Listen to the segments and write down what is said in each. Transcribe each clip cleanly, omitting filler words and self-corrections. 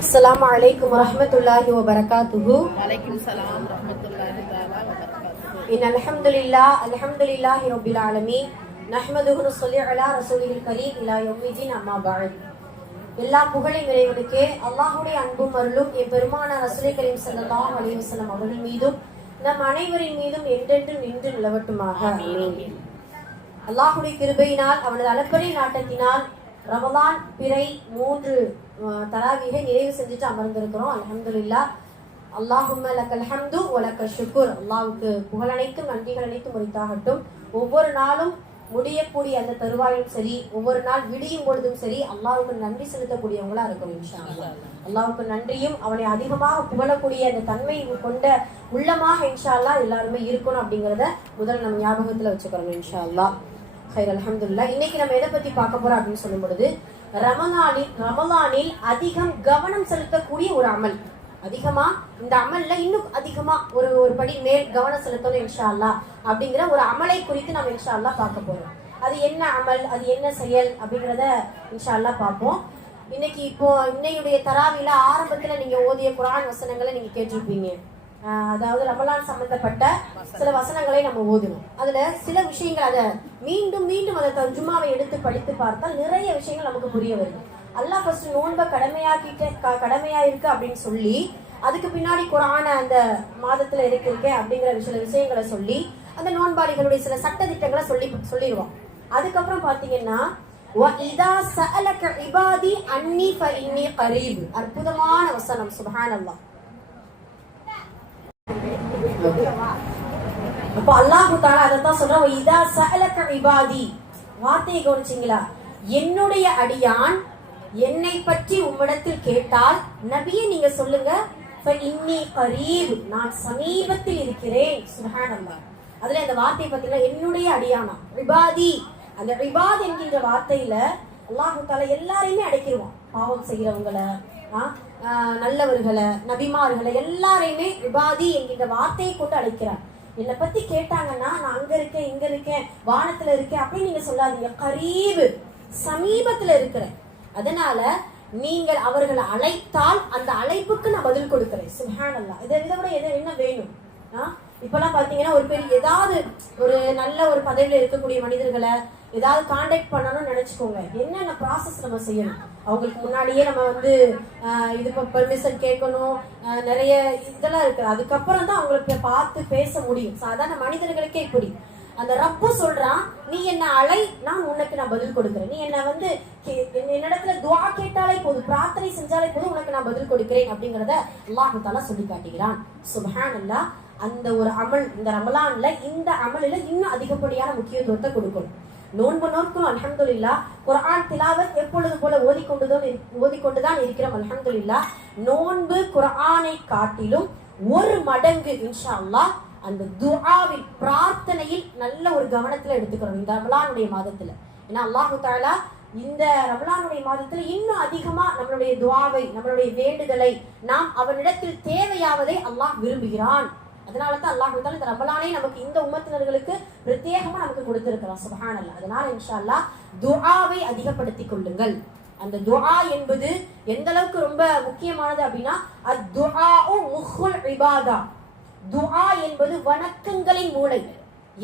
அஸ்ஸலாமு அலைக்கும் வரஹ்மத்துல்லாஹி வபரகாத்துஹு. வலைக்கும் ஸலாம் ரஹ்மத்துல்லாஹி தஆலா வபரகாத்துஹு. அல்ஹம்துலில்லாஹி ரப்பில் ஆலமீன். நஹ்மதுஹு நுஸல்லி அலா ரசூலில் கரீம் இலா யௌமிதீன் அம்மா பஅத். எல்லா புகழும் இறைவனுக்கே. அல்லாஹ்வுடைய அன்பும் அருளும் எம்பெருமானார் ரசூல் கரீம் ஸல்லல்லாஹு அலைஹி வஸல்லம் அவர்கள் மீதும் நம் அனைவரின் மீதும் என்றென்றும் நின்று நிலவட்டுமாக. ஆமீன். அல்லாஹ்வுடைய கிருபையினால் அவனது அளப்பரிய நாட்டத்தினால் ரமலான் பிறை 3 தராவீகை நிறைவு செஞ்சுட்டு அமர்ந்திருக்கிறோம். அல்ஹம்துலில்லாஹ். அல்லாஹும்ம லக்கல் ஹம்து வ லக்கல் ஷுக்ர். அல்லாஹ்வுக்கு புகழ் அனைத்தும் நன்றிகள் அனைத்தும் உரித்தாகட்டும். ஒவ்வொரு நாளும் முடியக்கூடிய அந்த தருவாயும் சரி, ஒவ்வொரு நாள் விடியும் பொழுதும் சரி, அல்லாஹ்வுக்கு நன்றி செலுத்தக்கூடியவங்களா இருக்கணும் இன்ஷா அல்லாஹ். அல்லாஹ்வுக்கு நன்றியும் அவனை அதிகமாக புகழக்கூடிய அந்த தன்மை கொண்ட உள்ளமாக இன்ஷா அல்லாஹ் எல்லாருமே இருக்கணும் அப்படிங்கிறத முதல்ல நம்ம ஞாபகத்துல வச்சுக்கிறோம் இன்ஷா அல்லாஹ். ஹைர் அல்ஹம்துலில்லாஹ். இன்னைக்கு நம்ம எதை பத்தி பார்க்க போறோம் அப்படின்னு சொல்லும் பொழுது, ரமலானில் அதிகம் கவனம் செலுத்தக்கூடிய ஒரு அமல், அதிகமா இந்த அமல்ல இன்னும் அதிகமா ஒரு படி மேல் கவனம் செலுத்தணும் இன்ஷா அல்லாஹ் அப்படிங்கிற ஒரு அமலை குறித்து நம்ம இன்ஷா அல்லாஹ் பார்க்க போறோம். அது என்ன அமல், அது என்ன செயல் அப்படிங்கிறத இன்ஷா அல்லாஹ் பார்ப்போம். இன்னைக்கு இன்னையுடைய தராவில ஆரம்பத்துல நீங்க ஓதிய குர்ஆன் வசனங்களை நீங்க கேட்டிருப்பீங்க. அதாவது ரமலான் சம்பந்தப்பட்ட சில வசனங்களை நம்ம ஓதணும். அதுல சில விஷயங்கள் அதை மீண்டும் மீண்டும் அதை தர்ஜுமாவை எடுத்து படித்து பார்த்தால் நிறைய விஷயங்கள் நமக்கு புரிய வருது. அல்லாஹ் ஃபர்ஸ்ட் நோன்பை கடமையா இருக்கு அப்படின்னு சொல்லி, அதுக்கு பின்னாடி குர்ஆன அந்த மாதத்துல இருக்கே அப்படிங்கிற சில விஷயங்களை சொல்லி, அந்த நோன்பாளிகளுடைய சில சட்ட திட்டங்களை சொல்லிடுவோம். அதுக்கப்புறம் பாத்தீங்கன்னா அற்புதமான வசனம். சுப்ஹானல்லாஹ். அப்ப அல்லாஹ் தஆலா அதைத்தான் சொல்றான், இதா சஅலக இபாதி. வார்த்தையை கவனிச்சீங்களா? என்னுடைய அடியான் என்னை பற்றி உம்மிடத்தில் கேட்டால் நபியே நீங்க சொல்லுங்க, இன்னி கரீப், நான் சமீபத்தில் இருக்கிறேன். சுப்ஹானல்லாஹ். அதுல இந்த வார்த்தை பார்த்தீங்கன்னா என்னுடைய அடியானா இபாதி. அந்த இபாத் என்கின்ற வார்த்தையில அல்லாஹ் தஆலா எல்லாரையுமே அடைக்கிடுவான். பாவம் செய்யறவங்களை, நல்லவர்களை, நபிமார்களை எல்லாரையுமே இபாதி என்கின்ற வார்த்தையை கொண்டு அழைக்கிறார். என்னை பத்தி கேட்டாங்கன்னா நான் அங்க இருக்கேன், இங்க இருக்கேன், வானத்துல இருக்கேன் அப்படின்னு நீங்க சொல்லாதீங்க. கரீபு, சமீபத்துல இருக்கிறேன். அதனால நீங்கள் அவர்களை அழைத்தால் அந்த அழைப்புக்கு நான் பதில் கொடுக்கிறேன். சுப்ஹானல்லாஹ். இதை விட என்ன வேணும்? இப்பெல்லாம் பாத்தீங்கன்னா ஏதாவது ஒரு நல்ல ஒரு பதவியில இருக்கக்கூடிய மனிதர்களை ஏதாவது கான்டாக்ட் பண்ணணும்னு நினைச்சுக்கோங்க. என்னென்ன ப்ராசஸ் நம்ம செய்யணும்? அவங்களுக்கு முன்னாடியே நம்ம இது பெர்மிஷன் கேட்கணும், நிறைய இதெல்லாம் இருக்கு. அதுக்கப்புறம் தான் அவங்களுக்கு பார்த்து பேச முடியும். சாதாரண மனிதர்களுக்கே இப்படி. அந்த ரப்பு சொல்றான், நீ என்ன அழை, நான் உனக்கு நான் பதில் கொடுக்கிறேன். நீ என்னிடத்துல துஆ கேட்டாலே போதும், பிரார்த்தனை செஞ்சாலே போதும், உனக்கு நான் பதில் கொடுக்கிறேன் அப்படிங்கறத அல்லாஹ் தஆலா சொல்லி காட்டுகிறான். சுப்ஹானல்லாஹ். அந்த ஒரு அமல் இந்த ரமலான்ல, இந்த அமலில இன்னும் அதிகப்படியான முக்கியத்துவத்தை கொடுக்கணும். நோன்பு நோக்கணும். அல்ஹம்துலில்லாஹ். குர்ஆன் திலாவத் எப்பொழுது போல ஓதிக்கொண்டுதான் இருக்கிறோம். அல்ஹம்துலில்லாஹ். நோன்பு குர்ஆனை காட்டிலும் 1 மடங்கு இன்ஷா அல்லாஹ் அந்த துஆவில், பிரார்த்தனையில் நல்ல ஒரு கவனத்துல எடுத்துக்கிறோம் இந்த ரமலானுடைய மாதத்துல. ஏன்னா அல்லாஹ் தஆலா இந்த ரமலானுடைய மாதத்துல இன்னும் அதிகமா நம்மளுடைய துஆவை, நம்மளுடைய வேண்டுதலை நாம் அவனிடத்தில் தேவையாவதை அல்லாஹ் விரும்புகிறான். அதனாலதான் அல்லாஹ் தஆலா இந்த ரமலானை நமக்கு, இந்த உம்மத்தினர்களுக்கு பிரத்யேகமா நமக்கு கொடுத்திருக்கிறான். சுப்ஹானல்லாஹ். அதனால இன்ஷா அல்லாஹ் துஆவை அதிகப்படுத்திக் கொள்ளுங்கள். அந்த துஆ என்பது எந்த அளவுக்கு ரொம்ப முக்கியமானது அப்படின்னா, அத்துஆஉ முஹுல் இபாதா. துஆ என்பது வணக்கங்களின் மூளை.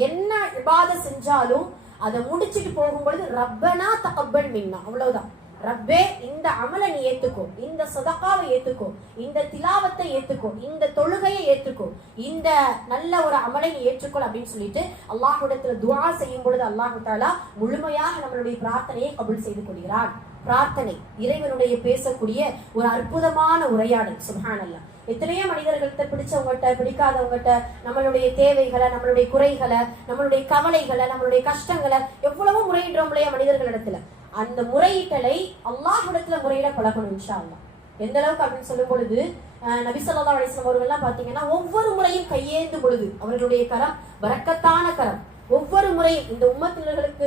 என்ன இபாதத் செஞ்சாலும் அதை முடிச்சிட்டு போகும்பொழுது ரப்பனா தகப்பல் மின்னா, அவ்வளவுதான். ரப்பே, இந்த அமலை நீ ஏத்துக்கோ, இந்த சதகாவை ஏத்துக்கோ, இந்த திலாவத்தை ஏத்துக்கோ, இந்த தொழுகையை ஏத்துக்கோ, இந்த நல்ல ஒரு அமலை நீ ஏற்றுக்கோ அப்படின்னு சொல்லிட்டு அல்லாஹ்விடத்துல துஆ செய்யும் பொழுது அல்லாஹ் தஆலா முழுமையாக நம்மளுடைய பிரார்த்தனையை கபூல் செய்து கொள்கிறான். பிரார்த்தனை இறைவனுடைய பேசக்கூடிய ஒரு அற்புதமான உரையாடல். சுப்ஹானல்லாஹ். எத்தனையோ மனிதர்கள்ட்ட பிடிச்சவங்ககிட்ட, பிடிக்காதவங்ககிட்ட நம்மளுடைய தேவைகளை, நம்மளுடைய குறைகளை, நம்மளுடைய கவலைகளை, நம்மளுடைய கஷ்டங்களை எவ்வளவோ முறையிடுறோம் இல்லையா மனிதர்களிடத்துல. அந்த முறையீட்டலை அல்லாஹ்விடத்துல முறையிட பழகணும் இன்ஷா அல்லாஹ். எந்த அளவுக்கு அப்படின்னு சொல்லும் பொழுது, நபி ஸல்லல்லாஹு அலைஹி வஸல்லம் அவர்கள்லாம் பாத்தீங்கன்னா ஒவ்வொரு முறையும் கையேந்து பொழுது அவர்களுடைய கரம் பரக்கத்தான கரம். ஒவ்வொரு முறையும் இந்த உம்மத்தினர்களுக்கு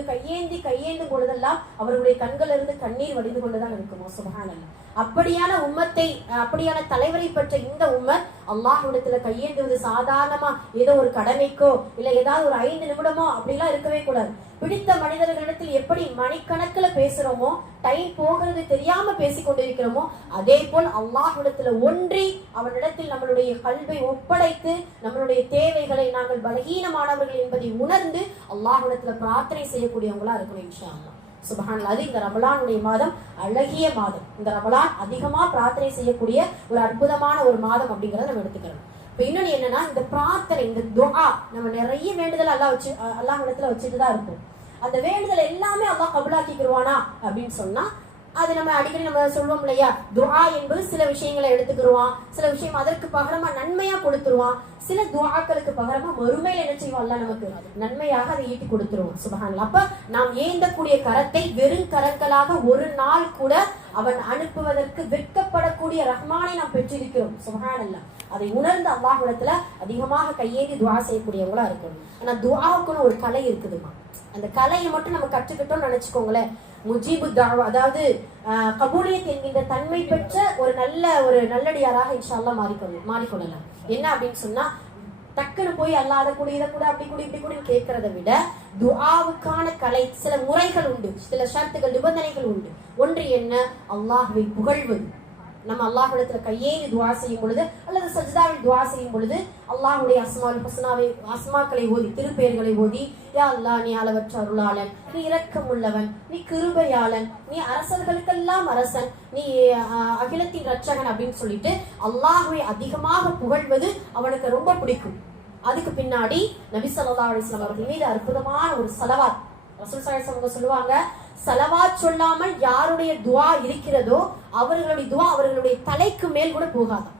கையேந்தும் பொழுதெல்லாம் அவர்களுடைய கண்கள் இருந்து கண்ணீர் வடிந்து கொண்டுதான் இருக்குமோ. சுப்ஹானல்லாஹ். அப்படியான உம்மத்தை, அப்படியான தலைவரை பெற்ற இந்த உம்மத் அல்லாஹ்விடத்துல கையேந்துவது சாதாரணமா ஏதோ ஒரு கடமைக்கோ இல்ல ஏதாவது ஒரு 5 நிமிடமோ அப்படிலாம் இருக்கவே கூடாது. பிடித்த மனிதர்களிடத்தில் எப்படி மணிக்கணக்கில் பேசுறோமோ, டைம் போகிறது தெரியாம பேசிக் கொண்டிருக்கிறோமோ, அதே போல் அல்லாஹ்விடத்துல ஒன்றி அவனிடத்தில் நம்மளுடைய கல்வை ஒப்படைத்து நம்மளுடைய தேவைகளை நாங்கள் பலகீனமானவர்கள் என்பதை உணர்ந்து அல்லாஹ்விடத்துல பிரார்த்தனை செய்யக்கூடியவங்களா இருக்கணும் இன்ஷா அல்லாஹ். சுப்ஹானல்லாஹ். அது இந்த ரமலானுடைய மாதம் அழகிய மாதம். இந்த ரமலான் அதிகமா பிரார்த்தனை செய்யக்கூடிய ஒரு அற்புதமான ஒரு மாதம் அப்படிங்கறத நம்ம எடுத்துக்கிறோம். இப்ப இன்னொன்னு என்னன்னா, இந்த பிரார்த்தனை, இந்த துஆ, நம்ம நிறைய வேண்டுதல் அல்லாஹ்விடத்துல வச்சுட்டு தான் இருப்போம். அந்த வேண்டுதல் எல்லாமே அல்லாஹ் கபூலாக்கிக்குவானா அப்படின்னு சொன்னா, அது நம்ம அடிக்கடி நம்ம சொல்லுவோம் இல்லையா, துஆ என்பது சில விஷயங்களை எடுத்துக்கிடுவான், சில விஷயம் அதற்கு பகரமா நன்மையா கொடுத்துருவான், சில துஆக்களுக்கு பகரமா மறுமையில என்ன செய்வோம், அல்லாஹ் நமக்கு நன்மையாக அதை ஈட்டி கொடுத்துருவோம். சுப்ஹானல்லாஹ். அப்ப நாம் ஏந்தக்கூடிய கரத்தை வெறும் கரங்களாக ஒரு நாள் கூட அவன் அனுப்புவதற்கு வெட்கப்படக்கூடிய ரஹ்மானை நாம் பெற்றிருக்கிறோம். சுப்ஹானல்லாஹ். அதை உணர்ந்து அல்லாஹ்விடத்துல அதிகமாக கையேந்தி துஆ செய்யக்கூடியவங்களா இருக்கணும். ஆனா துஆவுக்குன்னு ஒரு கலை இருக்குதுமா. அந்த கலையை மட்டும் நம்ம கற்றுக்கிட்டோம்னு நினைச்சுக்கோங்களேன், முஜீபு துஆ, அதாவது கபூலியத் என்கின்ற தன்மை பெற்ற ஒரு நல்லடியாராக இன்ஷா அல்லாஹ் மாறிக்கொள்ளலாம். என்ன அப்படின்னு சொன்னா, டக்குன்னு போய் அல்லாஹ் அதை கூட இதை கூட அப்படி கூட இப்படி கூட கேட்கறதை விட துஆவுக்கான கலை, சில முறைகள் உண்டு, சில ஷர்த்துகள், நிபந்தனைகள் உண்டு. ஒன்று என்ன, அல்லாஹ்வை புகழ்வது. நம்ம அல்லாஹ்விடத்துல கையேந்தி துஆ செய்யும் பொழுது அல்லது சஜ்தாவில் துஆ செய்யும் பொழுது அல்லாஹ்வுடைய அஸ்மாக்களை ஓதி, திருப்பெயர்களை ஓதி, யா அல்லாஹ் நீ அளவற்ற அருளாளன், நீ இரக்கமுள்ளவன், நீ கிருபையாளன், நீ அரசர்களுக்கெல்லாம் அரசன், நீ அகிலத்தின் இரட்சகன் அப்படின்னு சொல்லிட்டு அல்லாஹ்வை அதிகமாக புகழ்வது அவனுக்கு ரொம்ப பிடிக்கும். அதுக்கு பின்னாடி நபி ஸல்லல்லாஹு அலைஹி வஸல்லம் அவர்கள் மீது அற்புதமான ஒரு ஸலவாத், ரசூல் ஸல்லல்லாஹு அலைஹி வஸல்லம் சொல்லுவாங்க, ஸலவாத் சொல்லாமல் யாருடைய துஆ இருக்கிறதோ அவர்களுடைய துஆ அவர்களுடைய தலைக்கு மேல் கூட போகாதான்.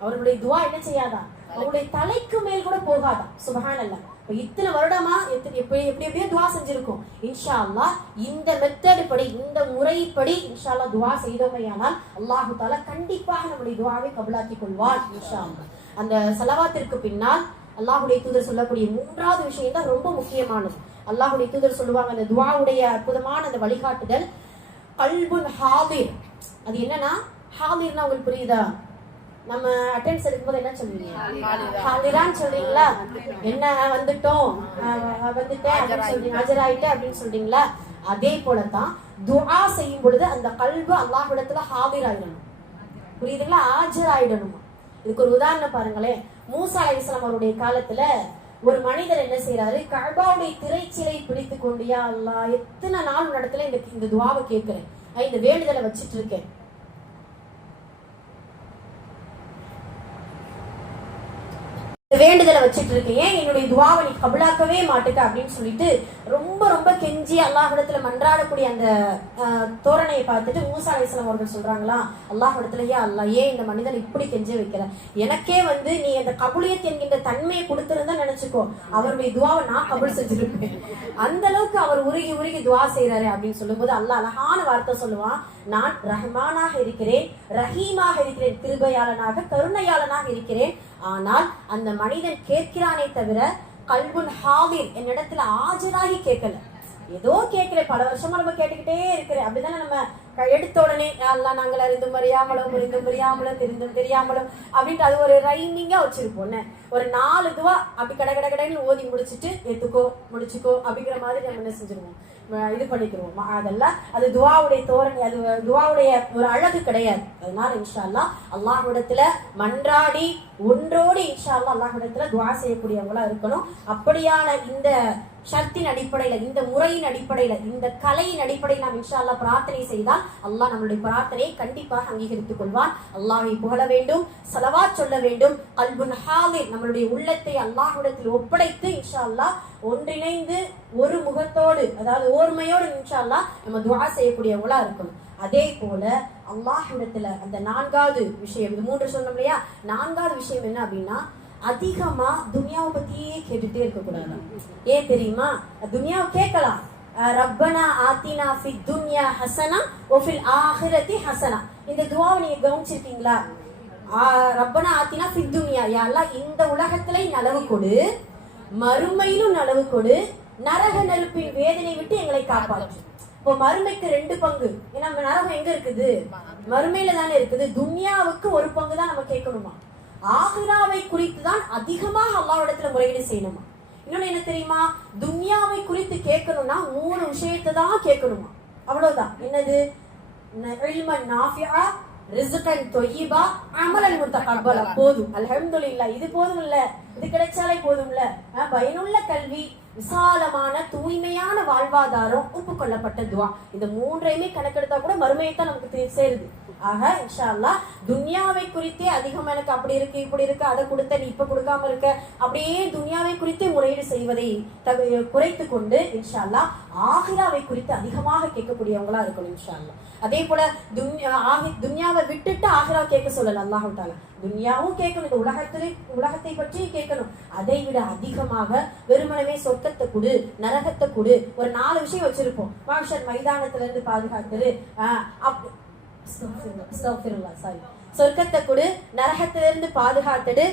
அவர்களுடைய துஆ என்ன செய்யாதான், அவங்களுடைய தலைக்கு மேல் கூட போகாதான். சுப்ஹானல்லாஹ். இப்ப இத்தனை வருடமா எப்படியோ துஆ செஞ்சிருக்கோம். இன்ஷா அல்லாஹ் இந்த மெத்தட் படி, இந்த முறைப்படி இன்ஷா அல்லாஹ் துஆ செய்தோமையானால் அல்லாஹ் தஆலா கண்டிப்பாக நம்முடைய துஆவை கபூலாக்கிக் கொள்வார் இன்ஷா அல்லாஹ். அந்த ஸலவாத்திற்கு பின்னால் அல்லாஹ்வுடைய தூதர் சொல்லக்கூடிய 3வது விஷயம் தான் ரொம்ப முக்கியமானது. அல்லாஹ்வுடைய தூதர் சொல்லுவாங்க, அந்த துஆவுடைய அற்புதமான அந்த வழிகாட்டுதல், கல்புன் ஹாதிர். அது என்னன்னா, ஹாதிர்னா உங்களுக்கு புரியுதா? நம்ம அட்டெண்டன்ஸ் எடுக்கும்போது என்ன சொல்றீங்க, ஹாதிரான்னு சொல்றீங்களா? என்ன வந்துட்டேன் அப்படின்னு சொல்றீங்க, ஆஜராயிட்டேன் அப்படின்னு சொல்றீங்களா? அதே போலதான் துஆ செய்யும் பொழுது அந்த கல்பு அல்லாஹ்விடத்துல ஹாதிர் ஆயிடணும். புரியுதுங்களா? ஆஜராயிடணும். இதுக்கு ஒரு உதாரணம் பாருங்களேன். மூசா அலைஹிஸ்ஸலாம் அவருடைய காலத்துல ஒரு மனிதர் என்ன செய்யறாரு, கஅபாவுடைய திரைச்சீலை பிடித்து கொண்டு, யா அல்லாஹ் எத்தனை நாள் நடத்துல இந்த துஆவை கேட்கிறேன், இந்த வேண்டுதலை வச்சிட்டு இருக்கேன், வேண்டுதலை வச்சுட்டு இருக்கேன், ஏன் என்னுடைய துஆவை நீ கபூலாக்கவே மாட்டுக்க அப்படின்னு சொல்லிட்டு ரொம்ப ரொம்ப கெஞ்சி அல்லாஹ்விடத்துல மன்றாடக்கூடிய அந்த தோரணையை பார்த்துட்டு மூசா அலைஹிஸ்ஸலாம் அவர்கள் சொல்றாங்களா, அல்லாஹ்விடத்துல, யா அல்லாஹ் ஏன் இந்த மனிதன் இப்படி கெஞ்ச வைக்கிற, எனக்கே நீ அந்த கபூலியத் என்கின்ற தன்மையை கொடுத்திருந்தா நினைச்சுக்கோ, அவருடைய துஆவை நான் கபூல் செஞ்சிருப்பேன். அந்த அளவுக்கு அவர் உருகி உருகி துஆ செய்யறாரு அப்படின்னு சொல்லும் போது அல்லாஹ் அழகான வார்த்தை சொல்லுவான், நான் ரஹ்மானாக இருக்கிறேன், ரஹீமாக இருக்கிறேன், கிருபையாளனாக கருணையாளனாக இருக்கிறேன். ஆனால் அந்த மனிதன் கேட்கிறானே தவிர கல்புன் ஹாதிர், என்னிடத்துல ஆஜராகி கேட்கல. ஏதோ கேட்கிறேன், பல வருஷமா நம்ம கேட்டுக்கிட்டே இருக்கிறேன். அப்படிதானே நம்ம எடுத்த உடனே எல்லாம் நாங்கள் அறிந்தும் அறியாமலும் புரிந்தும் புரியாமலும் தெரிந்தும் தெரியாமலும் அப்படின்ட்டு அது ஒரு ரைமிங்கா வச்சிருப்போம். ஒரு 4 துவா அப்படி கடைன்னு ஓதி முடிச்சுட்டு எடுத்துக்கோ முடிச்சுக்கோ அப்படிங்கிற மாதிரி நம்ம என்ன செஞ்சிருவோம், இது பண்ணிக்கிறோம். அதெல்லாம் அது துவாவுடைய தோரணை, அது துவாவுடைய ஒரு அழகு கிடையாது. அதனால இன்ஷா அல்லாஹ் அல்லாஹ்விடத்துல மன்றாடி ஒன்றோடு இன்ஷா அல்லாஹ் அல்லாஹ்விடத்துல துவா செய்யக்கூடியவங்களா இருக்கணும். அப்படியான இந்த ஷர்த்தின் அடிப்படையில, இந்த முறையின் அடிப்படையில, இந்த கலையின் அடிப்படையில் நாம் இன்ஷா அல்லாஹ் பிரார்த்தனை செய்தால் அல்லாஹ் நம்மளுடைய பிரார்த்தனையை கண்டிப்பாக அங்கீகரித்துக் கொள்வான். அல்லாஹ்வை புகழ வேண்டும், ஸலவாத் சொல்ல வேண்டும், கல்புன் ஹாதிர், நம்மளுடைய உள்ளத்தை அல்லாஹ்விடத்தில் ஒப்படைத்து இன்ஷா அல்லாஹ் ஒன்றிணைந்து ஒரு முகத்தோடு, அதாவது ஓர்மையோடு இன்ஷா அல்லாஹ் நம்ம துஆ செய்யக்கூடியவங்களா இருக்கணும். அதே போல அல்லாஹ்விடத்துல அந்த 4வது விஷயம், இது 3 சொன்னோம் இல்லையா, 4வது விஷயம் என்ன அப்படின்னா, அதிகமா துனியாவை பத்தியே கேட்டுட்டே இருக்க கூடாது. ஏன் தெரியுமா? துனியாவை கேட்கலாம், ரப்பனா ஆத்தினா ஃபித் துன்யா ஹஸனா வ ஃபில் ஆখিরাতি ஹஸனா. இந்த துஆவை நீங்க கவனிச்சிருக்கீங்களா? ரப்பனா ஆத்தினா ஃபித் துன்யா, யா அல்லாஹ் இந்த உலகத்திலே நலவு கொடு, மறுமையிலும் நலவு கொடு, நரக நெருப்பின் வேதனை விட்டு எங்களை காப்பாற்று. இப்போ மறுமைக்கு 2 பங்கு. ஏன்னா நரகம் எங்க இருக்குது? மறுமையில தானே இருக்குது. துன்யாவுக்கு 1 பங்கு தான் நம்ம கேட்கணுமா? ஆகிராவை குறித்து தான் அதிகமாக அல்லாஹ்விடத்துல முறையீடு செய்யணுமா. இன்னொன்னு என்ன தெரியுமா, துன்யாவை குறித்து கேட்கணும்னா 3 விஷயத்தை தான் கேட்கணுமா, அவ்வளவுதான். என்னது, இல்மன் நாஃபிஆ, ரிஸ்கன் தொய்யிபா, அமலன் முத்தகப்பலா. போதும், அல்ஹம்துலில்லாஹ். இது போதும் இல்ல, இது கிடைச்சாலே போதும்ல. பயனுள்ள கல்வி, விசாலமான தூய்மையான வாழ்வாதாரம், ஒப்புக்கொள்ளப்பட்ட துவா, இந்த 3ஐயுமே கணக்கெடுத்தா கூட மறுமையை தான் நமக்கு சேருது. ஆக இன்ஷா அல்லாஹ் துன்யாவை குறித்தே அதிகம் எனக்கு அப்படி இருக்கு இப்படி இருக்கு, அதை கொடுத்த நீ இப்ப கொடுக்காம இருக்க, அப்படியே துன்யாவை குறித்தே முறையீடு செய்வதை குறைத்து கொண்டு இன்ஷா அல்லாஹ் ஆகிராவை குறித்து அதிகமாக கேட்கக்கூடியவங்களா இருக்கணும் இன்ஷா அல்லாஹ். அதே போல துன்யாவை விட்டுட்டு ஆகிரா கேட்க சொல்லல அல்லாஹ் தாலா. துன்யாவும் கேட்கணும், இந்த உலகத்தை பற்றி கேட்கணும். அதை விட அதிகமாக வெறுமனவே சொர்க்கத்தை கொடு, நரகத்தை கொடு, ஒரு 4 விஷயம் வச்சிருப்போம். மஹ்ஷர் மைதானத்துல இருந்து பாதுகாத்துரு, சொர்க்கத்தை கொடு, நரகத்திலிருந்து பாதுகாத்துடு,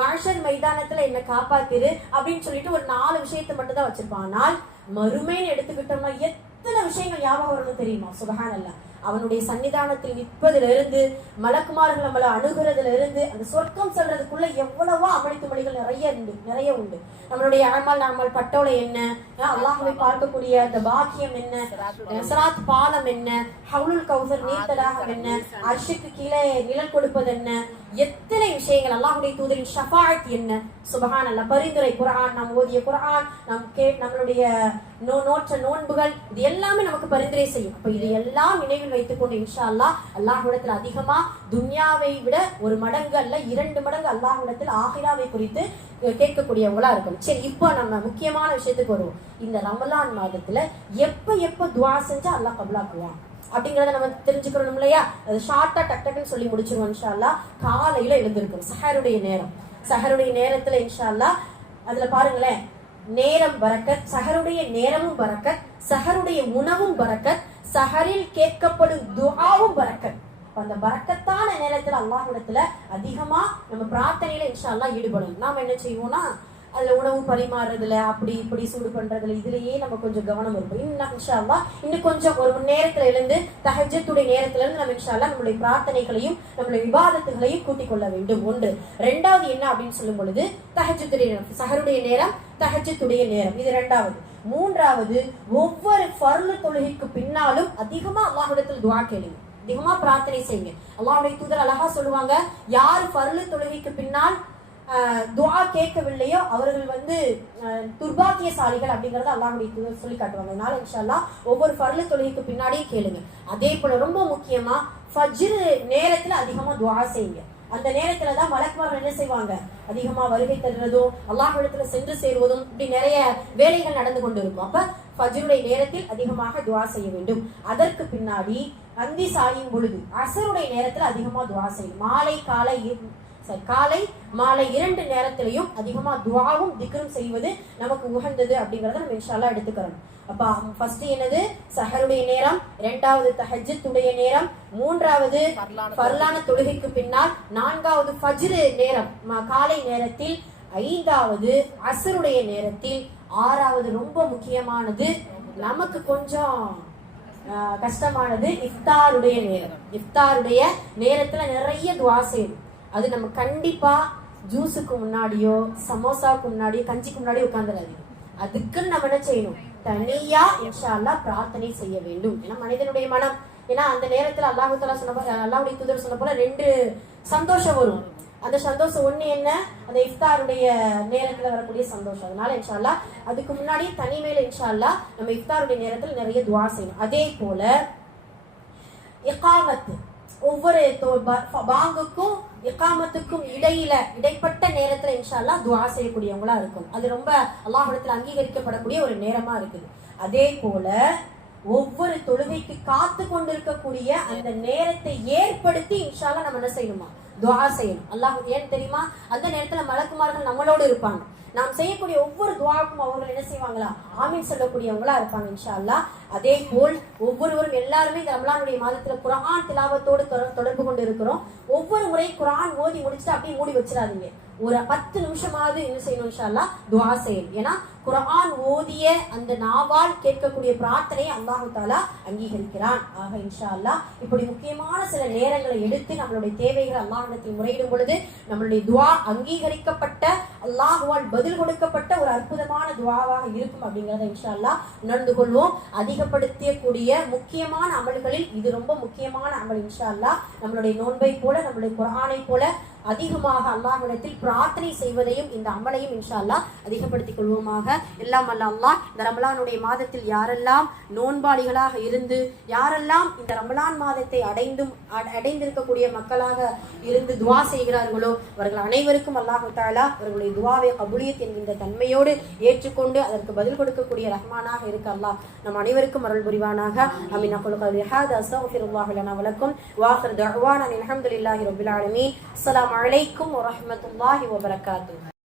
மஹ்ஷர் மைதானத்துல என்ன காப்பாத்திரு அப்படின்னு சொல்லிட்டு ஒரு 4 விஷயத்தை மட்டும் தான் வச்சிருப்பான். ஆனால் மறுமைன்னு எடுத்துக்கிட்டோம்னா எத்தனை விஷயங்கள் ஞாபகம் வரணும் தெரியுமா? சுப்ஹானல்லாஹ். அவனுடைய சன்னிதானத்தில் நிற்பதுல இருந்து, மலக்குமார்கள் நம்மளை அணுகிறதுல இருந்து, அந்த சொர்க்கம் செல்றதுக்குள்ள எவ்வளவோ அமளித்து மொழிகள் நிறைய உண்டு. நம்மளுடைய நாமல் பட்டோலை என்ன, அல்லாஹ்வை பார்க்கக்கூடிய அந்த பாக்கியம் என்ன, சிராத் பாலம் என்ன, ஹவுலுல் கௌசர் நீர்த்தடாகம் என்ன, அர்ஷுக்கு கீழே நிழல் கொடுப்பது என்ன, எத்தனை விஷயங்கள். அல்லாஹ்வுடைய தூதரின் ஷஃபாஅத் என்ன, சுப்ஹானல்லாஹ். பரிந்துரை குர்ஆன், நாம் ஓதிய குர்ஆன், நம்மளுடைய நோற்ற நோன்புகள், இது எல்லாமே நமக்கு பரிந்துரை செய்யும். அப்ப இது எல்லாம் நினைவில் வைத்துக் கொண்டு இன்ஷா அல்லாஹ் அல்லாஹ்விடத்தில் அதிகமா துன்யாவை விட 1 மடங்கு அல்ல 2 மடங்கு அல்லாஹ்விடத்தில் ஆகிராவை குறித்து கேட்கக்கூடியவங்களா இருக்கணும். சரி, இப்போ நம்ம முக்கியமான விஷயத்துக்கு வருவோம். இந்த ரமலான் மாதத்துல எப்ப துஆ செஞ்சா அல்லாஹ் கபூலாக்குவான் அப்படிங்கறத நம்ம தெரிஞ்சுக்கணும் இல்லையா? அது ஷார்ட்டா டக்குன்னு சொல்லி முடிச்சிருவோம் இன்ஷா அல்லாஹ். காலையில எழுந்திருக்கணும், சஹருடைய நேரம். சஹருடைய நேரத்துல இன்ஷா அல்லாஹ் அதுல பாருங்களேன், நேரம் பரக்கத், சஹருடைய நேரமும் பரக்கத், சஹருடைய உணவும் பரக்கத், சஹரில் கேட்கப்படும் துஆவும் பரக்கத். அந்த பரக்கத்தான நேரத்துல அல்லாஹ்விடத்துல அதிகமா நம்ம பிரார்த்தனையில இன்ஷா அல்லாஹ் ஈடுபடணும். நாம என்ன செய்வோம்னா அதுல உணவு பரிமாறுறதுல, அப்படி இப்படி சூடு பண்றதுல, இதுலயே நம்ம கொஞ்சம் கவனம் இருக்கும். இன்ஷா அல்லாஹ் இன்னும் கொஞ்சம் ஒரு நேரத்துல எழுந்து தஹஜ்ஜுடைய நேரத்துல இருந்து நம்ம இன்ஷா அல்லாஹ் நம்மளுடைய பிரார்த்தனைகளையும் நம்மளுடைய விவாதத்துகளையும் கூட்டிக் கொள்ள வேண்டும். 1. 2வது என்ன அப்படின்னு சொல்லும் பொழுது தஹஜ்ஜுடைய நேரம், சஹருடைய நேரம், தஹஜ்ஜுடைய நேரம், இது 2வது. 3வது, ஒவ்வொரு ஃபர்லு தொழுகைக்கு பின்னாலும் அதிகமா அல்லாஹ்விடத்தில் துஆ கேளுங்க, அதிகமா பிரார்த்தனை செய்யுங்க. அல்லாஹ்வுடைய தூதர் அழகா சொல்லுவாங்க, யார் ஃபர்லு தொழுகைக்கு பின்னால் துஆ கேட்கவில்லையோ அவர்கள் துர்பாக்கியசாலிகள் அப்படிங்கறத அல்லாஹ்வுடைய தூதர் சொல்லி காட்டுவாங்க. அதனால இன்ஷா அல்லாஹ் ஒவ்வொரு ஃபர்லு தொழுகைக்கு பின்னாடியே கேளுங்க. அதே போல ரொம்ப முக்கியமா ஃபஜ்ர் நேரத்துல அதிகமா துஆ செய்யுங்க. அந்த நேரத்துல தான் மலக்குமார்கள் என்ன செய்வாங்க, அதிகமா வருகை தருவதும் அல்லாஹ்விடத்துல சென்று சேருவதும் இப்படி நிறைய வேலைகள் நடந்து கொண்டு இருக்கும். அப்ப ஃபஜ்ருடைய நேரத்தில் அதிகமாக துஆ செய்ய வேண்டும். அதற்கு பின்னாடி அந்தி சாயும் பொழுது அசருடைய நேரத்துல அதிகமா துஆ செய்யும். காலை மாலை 2 நேரத்திலையும் அதிகமா துஆவும் திக்ரும் செய்வது நமக்கு உகந்தது அப்படிங்கறத நம்ம இன்ஷா அல்லாஹ் எடுத்துக்கிறோம். அப்ப ஃபர்ஸ்ட் என்னது, சஹருடைய நேரம், 2வது தஹஜ்ஜுடைய நேரம், 3வது ஃபர்லான தொழுகைக்கு பின்னால், 4வது ஃபஜ்ர் நேரம் காலை நேரத்தில், 5வது அஸ்ருடைய நேரத்தில், 6வது ரொம்ப முக்கியமானது நமக்கு கொஞ்சம் கஷ்டமானது இஃப்தாருடைய நேரம். இஃப்தாருடைய நேரத்துல நிறைய துஆ செய்யணும். அது நம்ம கண்டிப்பா ஜூஸுக்கு முன்னாடியோ சமோசாவுக்கு முன்னாடியோ கஞ்சிக்கு முன்னாடியோ உட்கார்ந்துடாதீங்க. அதுக்குன்னு நம்ம என்ன செய்யணும், தனியா இன்ஷா அல்லாஹ் பிரார்த்தனை செய்ய வேண்டும். ஏன்னா மனிதனுடைய மனம், ஏன்னா அந்த நேரத்துல அல்லாஹ் தஆலா சொன்ன, அல்லாஹ்வுடைய தூதர் சொன்ன போல 2 சந்தோஷம் வரும். அந்த சந்தோஷம் ஒண்ணு என்ன, அந்த இஃப்தாருடைய நேரத்துல வரக்கூடிய சந்தோஷம். அதனால இன்ஷா அல்லாஹ் அதுக்கு முன்னாடி தனிமையில இன்ஷா அல்லாஹ் நம்ம இஃப்தாருடைய நேரத்துல நிறைய துஆ செய்யணும். அதே போல இகாமத், ஒவ்வொரு பாங்குக்கும் இகாமத்துக்கும் இடைப்பட்ட நேரத்துல இன்ஷா அல்லாஹ் துஆ செய்யக்கூடியவங்களா இருக்கும். அது ரொம்ப அல்லாஹ்விடத்துல அங்கீகரிக்கப்படக்கூடிய ஒரு நேரமா இருக்குது. அதே போல ஒவ்வொரு தொழுகைக்கு காத்து கொண்டிருக்கக்கூடிய அந்த நேரத்தை ஏற்படுத்தி இன்ஷா அல்லாஹ் நம்ம என்ன செய்யணுமா, துஆ செய்யணும். அல்லாஹ் ஏன் தெரியுமா, அந்த நேரத்துல மலக்குமார்கள் நம்மளோடு இருப்பாங்க. நாம் செய்யக்கூடிய ஒவ்வொரு துஆவுக்கும் அவர்கள் என்ன செய்வாங்களா, ஆமீன் சொல்லக்கூடியவங்களா இருப்பாங்க இன்ஷா அல்லாஹ். அதே போல் ஒவ்வொருவரும் எல்லாருமே இந்த ரமலானுடைய மாதத்துல குர்ஆன் திலாவத்தோடு தொடர்பு கொண்டு இருக்கிறோம். ஒவ்வொரு முறை குர்ஆன் ஓதி முடிச்சுட்டு அப்படியே மூடி வச்சிடாதீங்க. ஒரு 10 நிமிஷமாவது என்ன செய்யணும் இன்ஷா அல்லாஹ், துஆ செய்யணும். ஏன்னா குர்ஆன் ஓதிய அந்த நாவால் கேட்கக்கூடிய பிரார்த்தனை அல்லாஹ் தஆலா அங்கீகரிக்கிறான். ஆக இன்ஷா அல்லாஹ் இப்படி முக்கியமான சில நேரங்களை எடுத்து நம்மளுடைய தேவைகளை அல்லாஹ்விடத்தில் முறையிடும் பொழுது நம்மளுடைய துஆ அங்கீகரிக்கப்பட்ட அல்லாஹ்வால் பதில் கொடுக்கப்பட்ட ஒரு அற்புதமான துஆவாக இருக்கும் அப்படிங்கறத இன்ஷா அல்லாஹ் உணர்ந்து கொள்வோம். அதிகப்படுத்தக்கூடிய முக்கியமான அமல்களில் இது ரொம்ப முக்கியமான அமல். இன்ஷா அல்லாஹ் நம்மளுடைய நோன்பை போல நம்மளுடைய குர்ஆனை போல அதிகமாக அல்லாஹ்விடத்தில் பிரார்த்தனை செய்வதையும் இந்த அமலையும் இன்ஷா அல்லாஹ் அதிகப்படுத்திக் கொள்வோமாக. எல்லாம் அல்ல அல்லாஹ் இந்த ரமலானுடைய மாதத்தில் யாரெல்லாம் நோன்பாளிகளாக இருந்து யாரெல்லாம் இந்த ரமலான் மாதத்தை அடைந்திருக்கக்கூடிய மக்களாக இருந்து துவா செய்கிறார்களோ அவர்கள் அனைவருக்கும் அல்லாஹ் தஆலா அவர்களுடைய துவாவை கபூலியத் என்கின்ற தன்மையோடு ஏற்றுக்கொண்டு அதற்கு பதில் கொடுக்கக்கூடிய ரஹ்மானாக இருக்க அல்லாஹ் நம் அனைவருக்கும் அருள் புரிவானாக. ஆமீன். அகூலு கௌலி ஹாதா அஸ்தக்ஃபிருல்லாஹ லனா வ லக்கும் வ ஆகிரு தஅவானா அல்ஹம்துலில்லாஹி ரப்பில் ஆலமீன். அஸ்ஸலாமு அலைக்கும் வரஹ்மத்துல்லாஹி வபரகாத்துஹு.